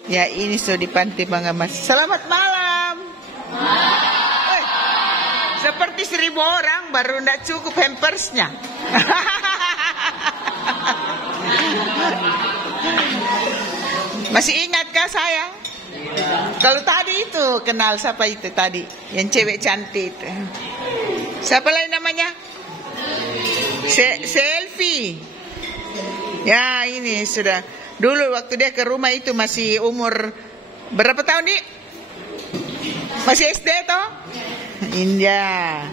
Ya, ini sudah di Pantai Bangamas. Selamat malam. Seperti 1000 orang baru tidak cukup hampersnya. Masih ingatkah saya? Kalau tadi itu kenal siapa itu tadi? Yang cewek cantik itu. Siapa lagi namanya? Selfie. Ya, ini sudah. Dulu waktu dia ke rumah itu masih umur berapa tahun nih? Masih SD toh? Indah.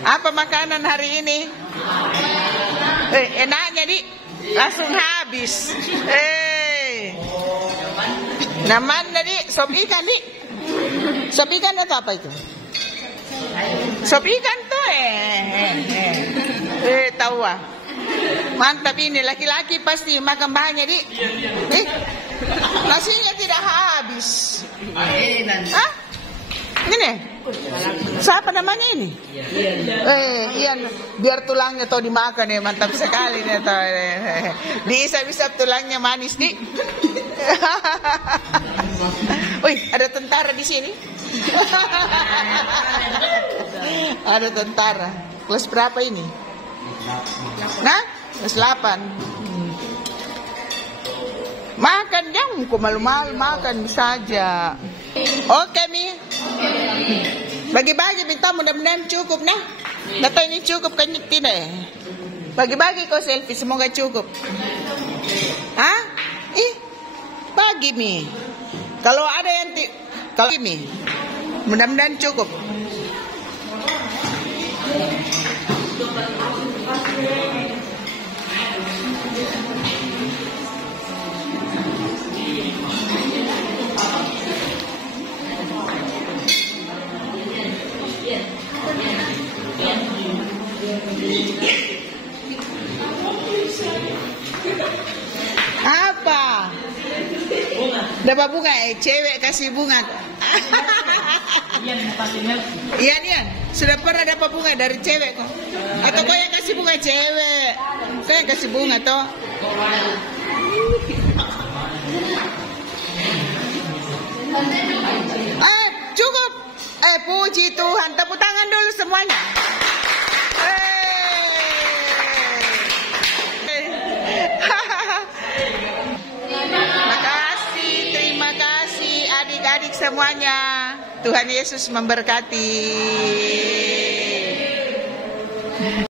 Apa makanan hari ini? Enaknya di langsung habis. Namanya di sop ikan di. Sop ikan itu apa itu? Sop ikan tuh tahu ah. Mantap ini, laki-laki pasti makan banyak di. Nasinya tidak habis. Hah? Ini? Siapa namanya ini? Ian, biar tulangnya tuh dimakan ya, mantap sekali nih tuh. Bisa tulangnya manis nih. Wih, ada tentara di sini. Ada tentara. Kelas berapa ini? Nah, kelas 8. Makan dong, kok malu-malu makan saja. Oke, Mi. Bagi-bagi minta mudah-mudahan cukup nah. Data ini cukup kan tidak? Bagi-bagi kau selfie semoga cukup. Hah? Bagi Mi. Kalau ada yang kalau Mi, mudah-mudahan cukup. Apa? Dapat bunga, cewek kasih bunga. Iya, sudah pernah dapat bunga dari cewek kok. Atau kau yang kasih bunga cewek? Saya yang kasih bunga toh. Cukup. Puji Tuhan, tepuk tangan dulu semuanya. Terima kasih adik-adik semuanya. Tuhan Yesus memberkati.